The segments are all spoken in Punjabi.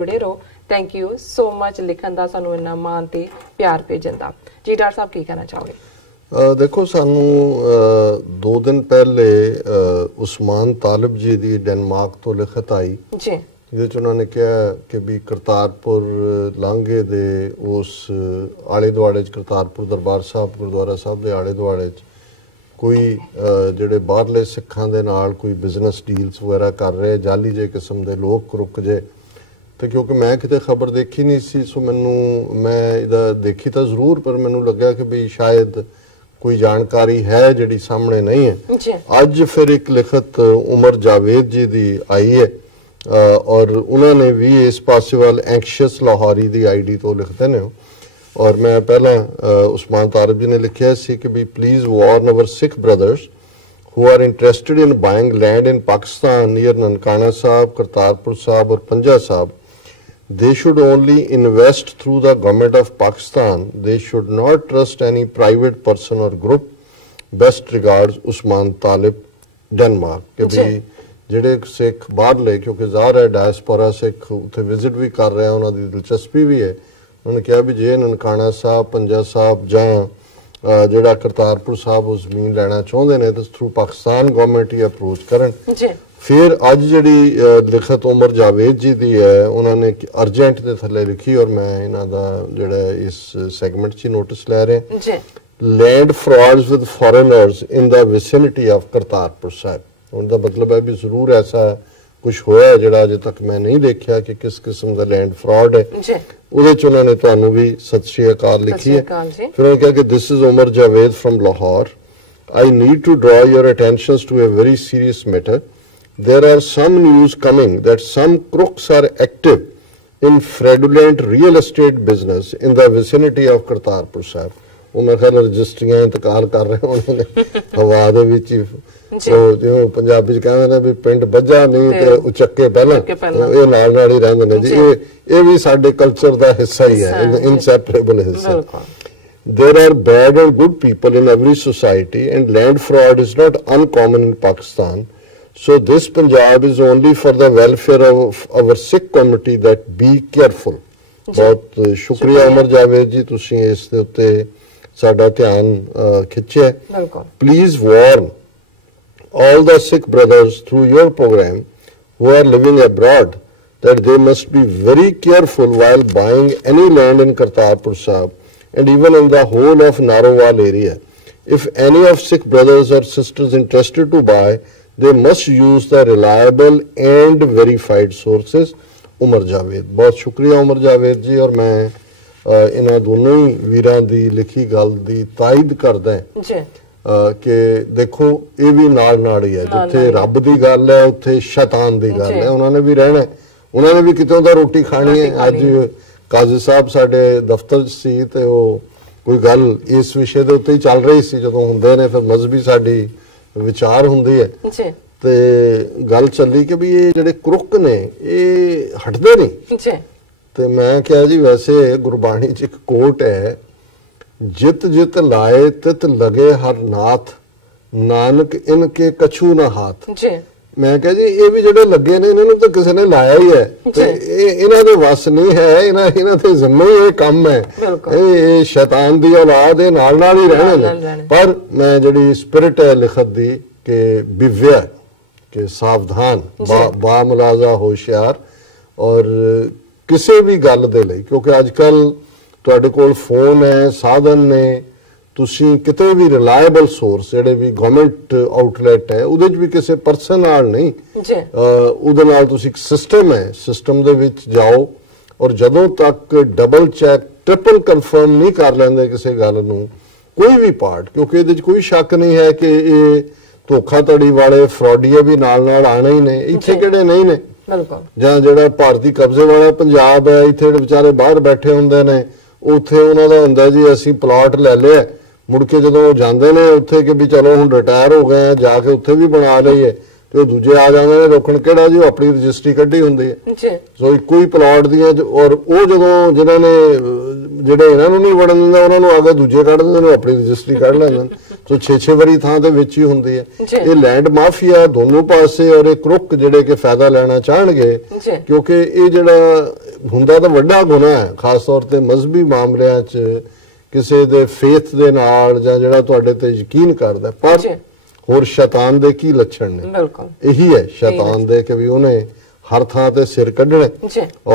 जुड़े रहो। थैंक यू सो मच लिखन का सानू इन्ना मान ते प्यार भेजन का। जी डॉक्टर साहब की कहना चाहोगे? देखो सानू 2 दिन पहले उस्मान तालिब जी की डेनमार्क तो लिखत आई जी, जिस उन्होंने कहा कि भी करतारपुर लांघे दे उस आले दुआले करतारपुर दरबार साहब गुरुद्वारा साहब के आले दुआले कोई ਜਿਹੜੇ ਬਾਹਰਲੇ ਸਿੱਖਾਂ ਦੇ ਨਾਲ ਕੋਈ ਬਿਜ਼ਨਸ ਡੀਲਸ ਵਗੈਰਾ ਕਰ ਰਹੇ ਜਾਲੀ ਜੇ ਕਿਸਮ ਦੇ ਲੋਕ ਰੁਕ ਜੇ ਤੇ ਕਿਉਂਕਿ ਮੈਂ ਕਿਤੇ ਖਬਰ ਦੇਖੀ ਨਹੀਂ ਸੀ ਸੋ ਮੈਨੂੰ ਮੈਂ ਇਹਦਾ ਦੇਖੀ ਤਾਂ ਜ਼ਰੂਰ ਪਰ ਮੈਨੂੰ ਲੱਗਿਆ ਕਿ ਵੀ ਸ਼ਾਇਦ ਕੋਈ ਜਾਣਕਾਰੀ ਹੈ ਜਿਹੜੀ ਸਾਹਮਣੇ ਨਹੀਂ ਹੈ। ਅੱਜ ਫਿਰ ਇੱਕ ਲਿਖਤ ਉਮਰ ਜਾਵੇਦ ਜੀ ਦੀ ਆਈ ਹੈ और उन्होंने भी इस पासे वाल एंक्शियस लाहौरी दी आईडी तो लिखते ने और मैं पहला उस्मान तालिब जी ने लिखा सी कि भी please warn our Sikh brothers who are interested in buying land in Pakistan near Nankana Sahib Kartarpur साहब और पंजा साहब they should only invest through the government of Pakistan. They should not trust any private person or group. Best regards Usman Talib, Denmark. कि भी ਜਿਹੜੇ ਸਿੱਖ ਬਾਹਰਲੇ ਕਿਉਂਕਿ ਜ਼ਾਹਰ ਹੈ ਡਾਇਸਪੋਰਾ ਸਿੱਖ ਉੱਥੇ ਵਿਜ਼ਿਟ ਵੀ ਕਰ ਰਹੇ ਉਹਨਾਂ ਦੀ ਦਿਲਚਸਪੀ ਵੀ ਹੈ। ਉਹਨੇ ਕਿਹਾ ਵੀ ਜੇ ਨਨਕਾਣਾ ਸਾਹਿਬ ਪੰਜਾ ਸਾਹਿਬ ਜਾਂ ਜਿਹੜਾ ਕਰਤਾਰਪੁਰ ਸਾਹਿਬ ਉਹ ਜ਼ਮੀਨ ਲੈਣਾ ਚਾਹੁੰਦੇ ਨੇ ਤਾਂ ਥਰੂ ਪਾਕਿਸਤਾਨ ਗਵਰਨਮੈਂਟ ਹੀ ਅਪਰੋਚ ਕਰਨ। ਫਿਰ ਅੱਜ ਜਿਹੜੀ ਲਿਖਤ ਉਮਰ ਜਾਵੇਦ ਜੀ ਦੀ ਹੈ ਉਹਨਾਂ ਨੇ ਅਰਜੈਂਟ ਦੇ ਥੱਲੇ ਲਿਖੀ ਔਰ ਮੈਂ ਇਹਨਾਂ ਦਾ ਜਿਹੜਾ ਇਸ ਸੈਗਮੈਂਟ 'ਚ ਨੋਟਿਸ ਲੈ ਰਹੇ land frauds with foreigners in the vicinity of Kartarpur साहब। उनका मतलब है भी जरूर ऐसा कुछ होया जिहड़ा अजे तक मैं नहीं देखा कि किस किस्म का लैंड फ्रॉड है। ਉਹਦੇ ਚ ਉਹਨਾਂ ਨੇ ਤੁਹਾਨੂੰ ਵੀ ਸਤਿ ਸ਼੍ਰੀ ਅਕਾਲ ਲਿਖੀ ਹੈ। ਫਿਰ ਉਹ ਕਿਹਾ ਕਿ this is Umar Javed from Lahore. I need to draw your attentions to a very serious matter. There are some news coming that some crooks are active in fraudulent real estate business in the vicinity of Kartarpur Sahib. ਉਹ ਮੈਂ ਖਿਆਲ ਰਜਿਸਟਰੀਆਂ ਇੰਤਕਾਲ ਕਰ ਰਹੇ ਹੋਣਗੇ ਹਵਾ ਦੇ ਵਿੱਚ ਜਿਵੇਂ ਪੰਜਾਬੀ ਚ ਕਹਿੰਦੇ ਨੇ ਵੀ ਪਿੰਡ ਬੱਝਾ ਨਹੀਂ ਤੇ ਉਚੱਕੇ ਪਹਿਲਾਂ ਇਹ ਨਾਲ ਨਾਲ ਹੀ ਰਹਿੰਦੇ ਨੇ ਜੀ। ਇਹ ਵੀ ਸਾਡੇ ਕਲਚਰ ਦਾ ਹਿੱਸਾ ਹੀ ਹੈ, ਇਨਸੈਪਰੇਬਲ ਹਿੱਸਾ। There are bad and good people in every society and land fraud is not uncommon in Pakistan. So this Punjab is only for the welfare of our Sikh community that be careful. बहुत शुक्रिया उमर जावेद जी तुसी इस दे उत्ते साडा ध्यान खिच्चे। Please warn all the Sikh brothers through your program who are living abroad that they must be very careful while buying any land in Kartarpur Sahib and even in the whole of Narowal area. If any of Sikh brothers or sisters interested to buy, they must use the reliable and verified sources. Umar Javed, बहुत शुक्रिया उमर जावेद जी। और मैं इन्हां दोनों ही वीरां दी लिखी गल दी तायद करदा कि देखो ये भी नाल नाल ही है जिथे रब दी गल है उत्थे शैतान दी गल है। उन्होंने भी रहना, उन्होंने भी कितों दा रोटी खानी है। अज काजी साहब साडे दफ्तर सी ते कोई गल इस विषय दे उत्ते ही चल रही सी जदों हुंदे ने फिर मजहबी साडी विचार हुंदी है ਤੇ ਗੱਲ ਚੱਲੀ ਕਿ ਵੀ ਇਹ ਜਿਹੜੇ ਕਰੁੱਕ ਨੇ ਇਹ ਹਟਦੇ ਨਹੀਂ। ਤੇ ਮੈਂ ਕਿਹਾ ਜੀ ਵੈਸੇ ਗੁਰਬਾਣੀ 'ਚ ਇੱਕ ਕੋਟ ਹੈ, ਜਿਤ ਜਿਤ ਲਾਏ ਤਿਤ ਲਗੇ ਹਰ ਨਾਥ ਨਾਨਕ ਇਨਕੇ ਕਛੂ ਨਾ ਹਾਥ। ਮੈਂ ਕਿਹਾ ਜੀ ਇਹ ਵੀ ਜਿਹੜੇ ਲੱਗੇ ਨੇ ਇਹਨਾਂ ਨੂੰ ਤਾਂ ਕਿਸੇ ਨੇ ਲਾਇਆ ਹੀ ਹੈ ਤੇ ਇਹ ਇਹਨਾਂ ਦੇ ਵਸ ਨਹੀਂ ਹੈ, ਇਹਨਾਂ ਦੇ ਜ਼ਿੰਮੇ ਇਹ ਕੰਮ ਹੈ। ਇਹ ਸ਼ੈਤਾਨ ਦੀ ਔਲਾਦ ਇਹ ਨਾਲ ਨਾਲ ਹੀ ਰਹਿਣੇ ਨੇ। ਪਰ ਮੈਂ ਜਿਹੜੀ ਸਪਿਰਿਟ ਹੈ ਲਿਖਤ ਦੀ ਕਿ ਬਿਵਿਆ कि सावधान बा मुलाजा होशियार और किसी भी गल दे लई क्योंकि अजकल तुहाडे कोल फोन है साधन ने तुसी किते भी रिलायबल सोर्स जिहड़े भी गवर्नमेंट आउटलेट है उहदे च भी किसी परसन नाल नहीं उहदे नाल तुसी एक सिस्टम है सिस्टम दे विच जाओ और जदों तक डबल चैक ट्रिपल कन्फर्म नहीं कर लैंदे किसी गल नूं कोई भी पार्ट क्योंकि इहदे च कोई शक नहीं है कि ये ਧੋਖਾਧੜੀ ਵਾਲੇ ਫਰੋਡੀਏ ਵੀ ਨਾਲ ਨਾਲ ਆਣੇ ਹੀ ਨੇ। ਇੱਥੇ ਕਿਹੜੇ ਨਹੀਂ ਨੇ ਜਾਂ ਜਿਹੜਾ ਭਾਰਤੀ ਕਬਜ਼ੇ ਵਾਲਾ ਪੰਜਾਬ ਹੈ ਇੱਥੇ ਜਿਹੜੇ ਵਿਚਾਰੇ ਬਾਹਰ ਬੈਠੇ ਹੁੰਦੇ ਨੇ ਉੱਥੇ ਉਹਨਾਂ ਦਾ ਹੁੰਦਾ ਜੀ ਅਸੀਂ ਪਲਾਟ ਲੈ ਲਿਆ ਮੁੜ ਕੇ ਜਦੋਂ ਜਾਂਦੇ ਨੇ ਉੱਥੇ ਕਿ ਵੀ ਚਲੋ ਹੁਣ ਰਿਟਾਇਰ ਹੋ ਗਏ ਜਾ ਕੇ ਉੱਥੇ ਵੀ ਬਣਾ ਲਈਏ ਤੇ ਉਹ ਦੂਜੇ ਆ ਜਾਂਦੇ ਨੇ ਰੋਕਣ ਕਿਹੜਾ ਜੀ ਉਹ ਆਪਣੀ ਰਜਿਸਟਰੀ ਕੱਢੀ ਹੁੰਦੀ ਹੈ। ਸੋ ਇੱਕੋ ਹੀ ਪਲਾਟ ਦੀਆਂ ਔਰ ਉਹ ਜਦੋਂ ਜਿਨ੍ਹਾਂ ਨੇ ਜਿਹੜੇ ਇਹਨਾਂ ਨੂੰ ਨਹੀਂ ਵੜਨ ਦਿੰਦੇ ਉਹਨਾਂ ਨੂੰ ਆ ਕੇ ਦੂਜੇ ਕੱਢ ਦਿੰਦੇ ਨੇ ਆਪਣੀ ਰਜਿਸਟਰੀ ਕੱਢ ਲੈਂਦੇ ਸੋ 6-6 ਵਾਰੀ ਥਾਂ ਦੇ ਵਿੱਚ ਹੀ ਹੁੰਦੀ ਹੈ। ਇਹ ਲੈਂਡ ਮਾਫੀਆ ਦੋਨੋਂ ਪਾਸੇ ਔਰ ਇਹ ਕਰੁੱਕ ਜਿਹੜੇ ਕਿ ਫਾਇਦਾ ਲੈਣਾ ਚਾਹਣਗੇ, ਕਿਉਂਕਿ ਇਹ ਜਿਹੜਾ ਹੁੰਦਾ ਤਾਂ ਵੱਡਾ ਗੁਨਾਹ ਹੈ, ਖਾਸ ਤੌਰ ਤੇ ਮਜ਼ਹਬੀ ਮਾਮਲਿਆਂ 'ਚ ਕਿਸੇ ਦੇ ਫੇਥ ਦੇ ਨਾਲ ਜਾਂ ਜਿਹੜਾ ਤੁਹਾਡੇ ਤੇ ਯਕੀਨ ਕਰਦਾ। ਪਰ ਹੋਰ ਸ਼ੈਤਾਨ ਦੇ ਕੀ ਲੱਛਣ ਨੇ? ਬਿਲਕੁਲ ਇਹੀ ਹੈ ਸ਼ੈਤਾਨ ਦੇ ਕਿ ਵੀ ਉਹਨੇ ਹਰ ਥਾਂ ਤੇ ਸਿਰ ਕੱਢਣਾ।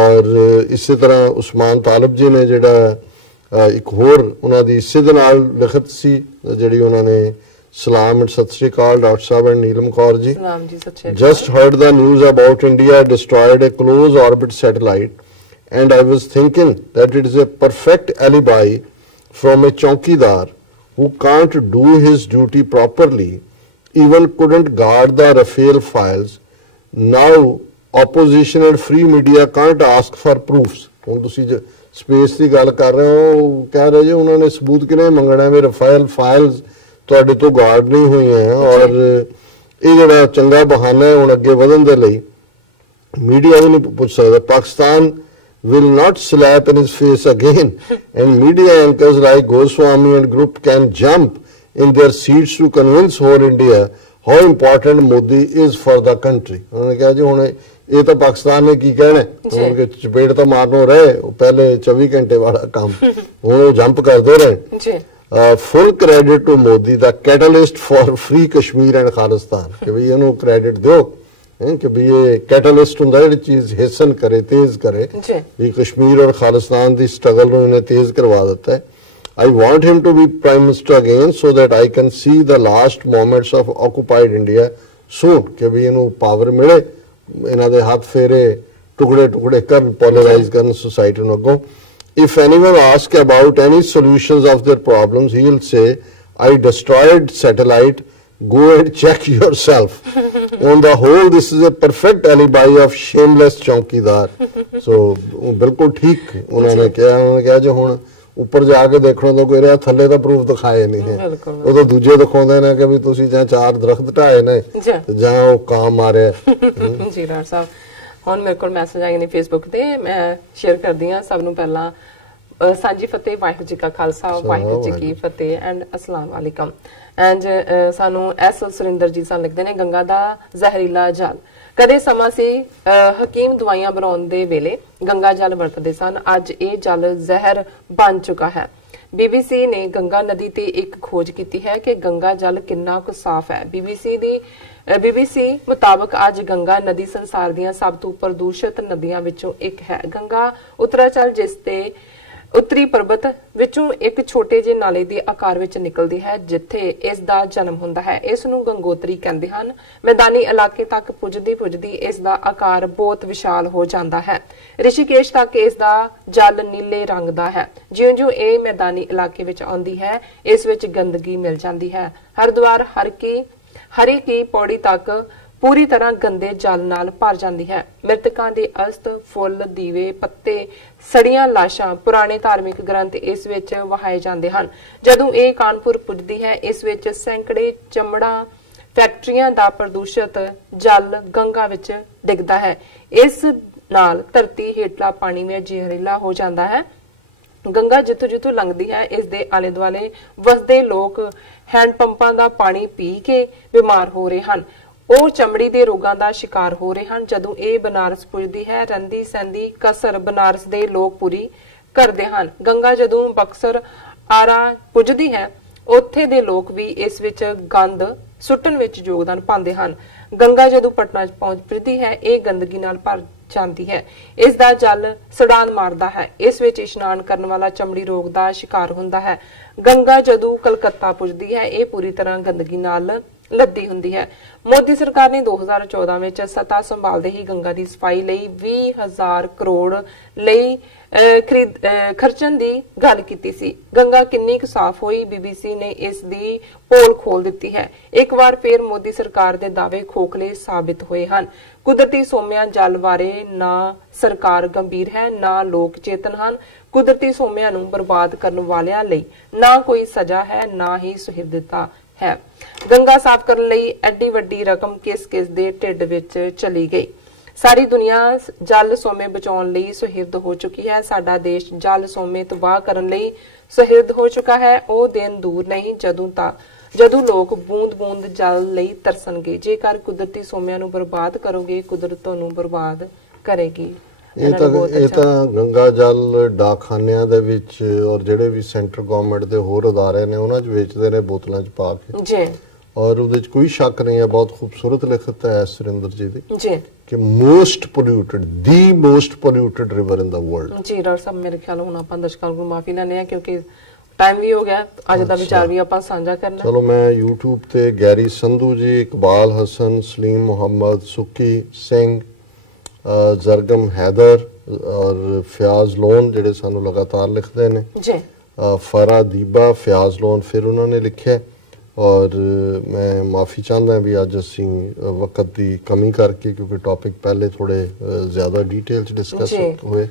ਔਰ ਇਸੇ ਤਰ੍ਹਾਂ ਉਸਮਾਨ ਤਾਲਿਬ ਜੀ ਨੇ ਜਿਹੜਾ ਇੱਕ ਹੋਰ ਉਹਨਾਂ ਦੀ ਇਸੇ ਦੇ ਨਾਲ ਲਿਖਤ ਸੀ ਜਿਹੜੀ ਉਹਨਾਂ ਨੇ, ਸਲਾਮ ਐਂਡ ਸਤਿ ਸ਼੍ਰੀ ਅਕਾਲ doctor Sahib and Neelam Kaur ji, just heard the news about India destroyed a close orbit satellite and I was thinking that it is a perfect alibi from a chowkidar who can't do his duty properly, even couldn't guard the Rafale files. Now opposition and free media can't ask for proofs. ਹੁਣ ਤੁਸੀਂ ਸਪੇਸ ਦੀ ਗੱਲ ਕਰ ਰਹੇ ਹੋ, ਕਹਿ ਰਹੇ ਜੀ ਉਹਨਾਂ ਨੇ ਸਬੂਤ ਕਿਵੇਂ ਮੰਗਣਾ ਵੀ ਰਫੇਲ ਫਾਈਲਸ ਤੁਹਾਡੇ ਤੋਂ ਗਾਰਡ ਨਹੀਂ ਹੋਈਆਂ। ਔਰ ਇਹ ਜਿਹੜਾ ਚੰਗਾ ਬਹਾਨਾ ਹੈ ਹੁਣ ਅੱਗੇ ਵਧਣ ਦੇ ਲਈ, ਮੀਡੀਆ ਵੀ ਨਹੀਂ ਪੁੱਛ ਸਕਦਾ। Pakistan will not slap in his face again and media anchors like Goswami and group can jump in their seats to convince whole India how important Modi is for the country. उन्होंने कहा जी हुणे ਇਹ ਤਾਂ ਪਾਕਿਸਤਾਨ ਨੇ ਕੀ ਕਹਿਣਾ, ਹੁਣ ਕਿ ਚਪੇੜ ਤਾਂ ਮਾਰਨੋਂ ਰਹੇ, ਉਹ ਪਹਿਲੇ 24 ਘੰਟੇ ਵਾਲਾ ਕੰਮ ਹੁਣ ਉਹ ਜੰਪ ਕਰਦੇ ਰਹੇ। Full credit to Modi the catalyst for free Kashmir and Khalistan, ਕਿ ਵੀ ਇਹਨੂੰ ਕ੍ਰੈਡਿਟ ਦਿਓ ਕਿ ਵੀ ਇਹ ਕੈਟਲਿਸਟ ਹੁੰਦਾ ਜਿਹੜੀ ਚੀਜ਼ ਹਿੱਸਨ ਕਰੇ, ਤੇਜ਼ ਕਰੇ, ਵੀ ਕਸ਼ਮੀਰ ਔਰ ਖਾਲਿਸਤਾਨ ਦੀ ਸਟਰਗਲ ਨੂੰ ਇਹਨੇ ਤੇਜ਼ ਕਰਵਾ ਦਿੱਤਾ ਹੈ। I want him to be prime minister again so that I can see the last moments of occupied India soon, ਕਿ ਵੀ ਇਹਨੂੰ ਪਾਵਰ ਮਿਲੇ, ਇਹਨਾਂ ਦੇ ਹੱਥ ਫੇਰੇ, ਟੁਕੜੇ ਟੁਕੜੇ ਕਰਨ, ਪੋਲਰਾਈਜ਼ ਕਰਨ ਸੋਸਾਇਟੀ ਨੂੰ ਅੱਗੋਂ। If anyone asks about any solutions of their problems, he will say, I destroyed satellite, go and check yourself. On the whole, this is a perfect alibi of shameless chowkidar. So, ਬਿਲਕੁਲ ਠੀਕ ਉਹਨਾਂ ਨੇ ਕਿਹਾ ਜੇ ਹੁਣ ਉੱਪਰ ਜਾ ਕੇ ਦੇਖਣ ਦਾ ਕੋਈ ਰਿਹਾ, ਥੱਲੇ ਦਾ ਪ੍ਰੂਫ ਦਿਖਾਏ ਨਹੀਂ ਹੈ, ਉਦੋਂ ਦੂਜੇ ਦਿਖਾਉਂਦੇ ਨੇ ਕਿ ਵੀ ਤੁਸੀਂ ਜਾਂ 4 ਦਰਖਤ ਢਾਏ ਨੇ ਜਾਂ ਉਹ ਕਾਂ ਮਾਰਿਆ। ਜੀ ਡਾਕਟਰ ਸਾਹਿਬ, ਹੁਣ ਮੇਰੇ ਕੋਲ ਮੈਸੇਜ ਆਏ ਨੇ ਫੇਸਬੁੱਕ ਤੇ, ਮੈਂ ਸ਼ੇਅਰ ਕਰਦੀ ਹਾਂ ਸਭ ਨੂੰ। ਪਹਿਲਾਂ ਸਾਂਝੀ ਫਤਿਹ, ਵਾਹਿਗੁਰੂ ਜੀ ਕਾ ਖਾਲਸਾ, ਵਾਹਿਗੁਰੂ ਜੀ ਕੀ ਫਤਿਹ ਐਂਡ ਅਸਲਾਮ ਵਾਲੇਕਮ। ਐਂਡ ਸਾਨੂੰ ਐਸ ਸੁਰਿੰਦਰ ਜੀ ਸਾਨੂੰ ਲਿਖਦੇ ਨੇ, ਗੰਗਾ ਦਾ ਜ਼ਹਿਰੀਲਾ ਜਲ, ਕਦੇ ਸਮਾਂ ਸੀ ਹਕੀਮ ਦਵਾਈਆਂ ਬਣਾਉਣ ਦੇ ਵੇਲੇ ਗੰਗਾ ਜਲ ਵਰਤਦੇ ਸਨ, ਅੱਜ ਇਹ ਜਲ ਜ਼ਹਿਰ ਬਣ ਚੁੱਕਾ ਹੈ। BBC ਨੇ ਗੰਗਾ ਨਦੀ ਤੇ ਇੱਕ ਖੋਜ ਕੀਤੀ ਹੈ ਕਿ ਗੰਗਾ ਜਲ ਕਿੰਨਾ ਕੁ ਸਾਫ਼ ਹੈ। BBC ਮੁਤਾਬਕ ਅੱਜ ਗੰਗਾ ਨਦੀ ਸੰਸਾਰ ਦੀਆਂ ਸਭ ਤੋਂ ਪ੍ਰਦੂਸ਼ਿਤ ਨਦੀਆਂ ਵਿੱਚੋਂ ਇੱਕ ਹੈ। ਗੰਗਾ ਉੱਤਰਾਚਲ, ਜਿਸ ਤੇ ਉੱਤਰੀ ਪਰਬਤ ਵਿੱਚੋਂ ਇੱਕ ਛੋਟੇ ਜਿਹੇ ਨਾਲੇ ਦੇ ਆਕਾਰ ਵਿੱਚ ਨਿਕਲਦੀ ਹੈ, ਜਿੱਥੇ ਇਸ ਦਾ ਜਨਮ ਹੁੰਦਾ ਹੈ। ਇਸ ਨੂੰ ਗੰਗੋਤਰੀ ਕਹਿੰਦੇ ਹਨ। ਮੈਦਾਨੀ ਇਲਾਕੇ ਤੱਕ ਪੁੱਜਦੀ ਇਸ ਦਾ ਆਕਾਰ ਬਹੁਤ ਵਿਸ਼ਾਲ ਹੋ ਜਾਂਦਾ ਹੈ। ਰਿਸ਼ੀਕੇਸ਼ ਤੱਕ ਇਸ ਦਾ ਜਲ ਨੀਲੇ ਰੰਗ ਦਾ ਹੈ। ਜਿਉਂ-ਜਿਉਂ ਇਹ ਮੈਦਾਨੀ ਇਲਾਕੇ ਵਿੱਚ ਆਉਂਦੀ ਹੈ, ਇਸ ਵਿੱਚ ਗੰਦਗੀ ਮਿਲ ਜਾਂਦੀ ਹੈ। ਹਰਿਦੁਆਰ ਹਰੀ ਕੀ ਪੌੜੀ ਤੱਕ ਪੂਰੀ ਤਰ੍ਹਾਂ ਗੰਦੇ ਜਲ ਨਾਲ ਭਰ ਜਾਂਦੀ ਹੈ। ਮ੍ਰਿਤਕਾਂ ਦੇ ਅਸਥ, ਫੁੱਲ, ਦੀਵੇ, ਪੱਤੇ, ਸੜੀਆਂ ਲਾਸ਼ਾਂ, ਪੁਰਾਣੇ ਧਾਰਮਿਕ ਗ੍ਰੰਥ ਇਸ ਵਿੱਚ ਵਹਾਏ ਜਾਂਦੇ ਹਨ। ਜਦੋਂ ਇਹ ਕਾਨਪੁਰ ਪੁੱਜਦੀ ਹੈ, ਇਸ ਵਿੱਚ ਸੈਂਕੜੇ ਚਮੜਾ ਫੈਕਟਰੀਆਂ ਦਾ ਪ੍ਰਦੂਸ਼ਿਤ ਜਲ ਗੰਗਾ ਵਿੱਚ ਡਿੱਗਦਾ ਹੈ। ਇਸ ਨਾਲ ਧਰਤੀ ਹੇਠਲਾ ਪਾਣੀ ਵੀ ਜ਼ਹਿਰੀਲਾ ਹੋ ਜਾਂਦਾ ਹੈ। ਗੰਗਾ ਜਿੱਥੋਂ ਲੰਘਦੀ ਹੈ, ਇਸ ਦੇ ਆਲੇ ਦੁਆਲੇ ਵਸਦੇ ਲੋਕ ਹੈਂਡ ਪੰਪਾਂ ਦਾ ਪਾਣੀ ਪੀ ਕੇ ਬਿਮਾਰ ਹੋ ਰਹੇ ਹਨ। ਉਹ ਚਮੜੀ ਦੇ ਰੋਗਾਂ ਦਾ ਸ਼ਿਕਾਰ ਹੋ ਰਹੇ ਹਨ। ਜਦੋਂ ਇਹ ਬਨਾਰਸ ਪੁੱਜਦੀ ਹੈ, ਰੰਦੀ ਸੈਂਦੀ ਕਸਰ ਬਨਾਰਸ ਦੇ ਲੋਕ ਪੂਰੀ ਕਰਦੇ ਹਨ। ਗੰਗਾ ਜਦੋਂ ਬਕਸਰ ਆਰਾ ਪੁੱਜਦੀ ਹੈ, ਉੱਥੇ ਦੇ ਲੋਕ ਵੀ ਇਸ ਵਿੱਚ ਗੰਦ ਸੁੱਟਣ ਵਿੱਚ ਯੋਗਦਾਨ ਪਾਉਂਦੇ ਹਨ। ਗੰਗਾ ਜਦੋਂ ਪਟਨਾ ਪਹੁੰਚਦੀ ਹੈ, ਇਹ ਗੰਦਗੀ ਨਾਲ ਭਰ ਜਾਂਦੀ ਹੈ। ਇਸ ਦਾ ਜਲ ਸੜਾਨ ਮਾਰਦਾ ਹੈ। ਇਸ ਵਿੱਚ ਇਸ਼ਨਾਨ ਕਰਨ ਵਾਲਾ ਚਮੜੀ ਰੋਗ ਦਾ ਸ਼ਿਕਾਰ ਹੁੰਦਾ ਹੈ। ਗੰਗਾ ਜਦੋਂ ਕਲਕੱਤਾ ਪੁੱਜਦੀ ਹੈ, ਇਹ ਪੂਰੀ ਤਰ੍ਹਾਂ ਗੰਦਗੀ ਨਾਲ ਲੱਦੀ ਹੁੰਦੀ ਹੈ। ਮੋਦੀ ਸਰਕਾਰ ਨੇ 2014 ਵਿੱਚ ਸੱਤਾ ਸੰਭਾਲਦੇ ਹੀ ਗੰਗਾ ਦੀ ਸਫਾਈ ਲਈ 20,000 ਕਰੋੜ ਲਈ ਖਰਚਣ ਦੀ ਗੱਲ ਕੀਤੀ ਸੀ। ਗੰਗਾ ਕਿੰਨੀ ਕੁ ਸਾਫ਼ ਹੋਈ, BBC ਨੇ ਇਸ ਦੀ ਪੋਲ ਖੋਲ ਦਿੱਤੀ ਹੈ। ਇੱਕ ਵਾਰ ਫੇਰ ਮੋਦੀ ਸਰਕਾਰ ਦੇ ਦਾਅਵੇ ਖੋਖਲੇ ਸਾਬਿਤ ਹੋਏ ਹਨ। ਕੁਦਰਤੀ ਸੋਮਿਆਂ ਜਲ ਬਾਰੇ ਨਾ ਸਰਕਾਰ ਗੰਭੀਰ ਹੈ, ਨਾ ਲੋਕ ਚੇਤਨ ਹਨ। ਕੁਦਰਤੀ ਸੋਮਿਆਂ ਨੂੰ ਬਰਬਾਦ ਕਰਨ ਵਾਲਿਆਂ ਲਈ ਨਾ ਕੋਈ ਸਜ਼ਾ ਹੈ, ਨਾ ਹੀ ਸੁਹਿਰਦਤਾ ਹੈ। ਗੰਗਾ ਸਾਫ਼ ਕਰਨ ਲਈ ਐਡੀ ਵੱਡੀ ਰਕਮ ਕਿਸ ਦੇ ਢਿੱਡ ਵਿੱਚ ਚਲੀ ਗਈ। ਸਾਰੀ ਦੁਨੀਆ ਜਲ ਸੋਮੇ ਬਚਾਉਣ ਲਈ ਸੁਹਿਰਦ ਹੋ ਚੁੱਕੀ ਹੈ। ਸਾਡਾ ਦੇਸ਼ ਜਲ ਸੋਮੇ ਤਬਾਹ ਕਰਨ ਲਈ ਸੁਹਿਰਦ ਹੋ ਚੁੱਕਾ ਹੈ। ਉਹ ਦਿਨ ਦੂਰ ਨਹੀਂ ਜਦੋਂ ਲੋਕ ਬੂੰਦ-ਬੂੰਦ ਜਲ ਲਈ ਤਰਸਣਗੇ। ਜੇਕਰ ਕੁਦਰਤੀ ਸੋਮਿਆਂ ਨੂੰ ਬਰਬਾਦ ਕਰੋਗੇ, ਕੁਦਰਤ ਤੁਹਾਨੂੰ ਬਰਬਾਦ ਕਰੇਗੀ। ਇਹ ਤਾਂ ਗੰਗਾ ਜਲ ਡਾਕਖਾਨਿਆਂ ਦੇ ਵਿੱਚ ਔਰ ਜਿਹੜੇ ਵੀ ਸੈਂਟਰ ਗਵਰਨਮੈਂਟ ਦੇ ਹੋਰ ਅਦਾਰੇ ਨੇ ਉਹਨਾਂ 'ਚ ਵੇਚਦੇ ਨੇ ਬੋਤਲਾਂ 'ਚ ਪਾ ਕੇ ਜੀ। ਔਰ ਉਹਦੇ 'ਚ ਕੋਈ ਸ਼ੱਕ ਨਹੀਂ ਹੈ, ਬਹੁਤ ਖੂਬਸੂਰਤ ਲਿਖਤ ਹੈ ਸੁਰਿੰਦਰ ਜੀ ਦੀ ਜੀ ਕਿ ਮੋਸਟ ਪੋਲਿਊਟਡ ਰਿਵਰ ਇਨ ਦਾ ਵਰਲਡ। ਜੀ ਡਾਕਟਰ ਸਾਹਿਬ, ਮੇਰੇ ਖਿਆਲ ਹੁਣ ਆਪਾਂ ਦਰਸ਼ਕਾਂ ਨੂੰ ਮਾਫੀ ਲੈਂਦੇ ਆ ਕਿਉਂਕਿ ਟਾਈਮ ਵੀ ਹੋ ਗਿਆ, ਅੱਜ ਦਾ ਵਿਚਾਰ ਵੀ ਆਪਾਂ ਸਾਂਝਾ ਕਰਨਾ। ਚਲੋ, ਮੈਂ YouTube ਤੇ ਗੈਰੀ ਸੰਧੂ ਜੀ, ਇਕਬਾਲ ਹਸਨ, ਸਲੀਮ ਮੁਹੰਮਦ, ਸੁੱਕੀ ਸਿੰਘ, ਜ਼ਰਗਮ ਹੈਦਰ ਔਰ ਫਿਆਜ਼ ਲੋਨ ਜਿਹੜੇ ਸਾਨੂੰ ਲਗਾਤਾਰ ਲਿਖਦੇ ਨੇ ਜੀ, ਫਰਾ ਦੀਬਾ, ਫਿਆਜ਼ ਲੋਨ ਫਿਰ ਉਹਨਾਂ ਨੇ ਲਿਖਿਆ। ਔਰ ਮੈਂ ਮਾਫੀ ਚਾਹੁੰਦਾ ਵੀ ਅੱਜ ਅਸੀਂ ਵਕਤ ਦੀ ਕਮੀ ਕਰਕੇ, ਕਿਉਂਕਿ ਟੌਪਿਕ ਪਹਿਲੇ ਥੋੜੇ ਜ਼ਿਆਦਾ ਡਿਟੇਲ ਚ ਡਿਸਕਸ ਹੋਏ।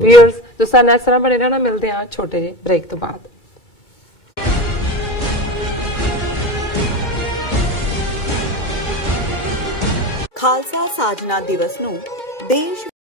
ਵੀਅਰਸ ਤੁਸੀਂ ਇਸ ਤਰ੍ਹਾਂ ਬਣੇ ਰਹਿਣਾ, ਮਿਲਦੇ ਆ ਛੋਟੇ ਜਿਹੇ ਬ੍ਰੇਕ ਤੋਂ ਬਾਅਦ। ਖਾਲਸਾ ਸਾਜਨਾ ਦਿਵਸ ਨੂੰ ਦੇਸ਼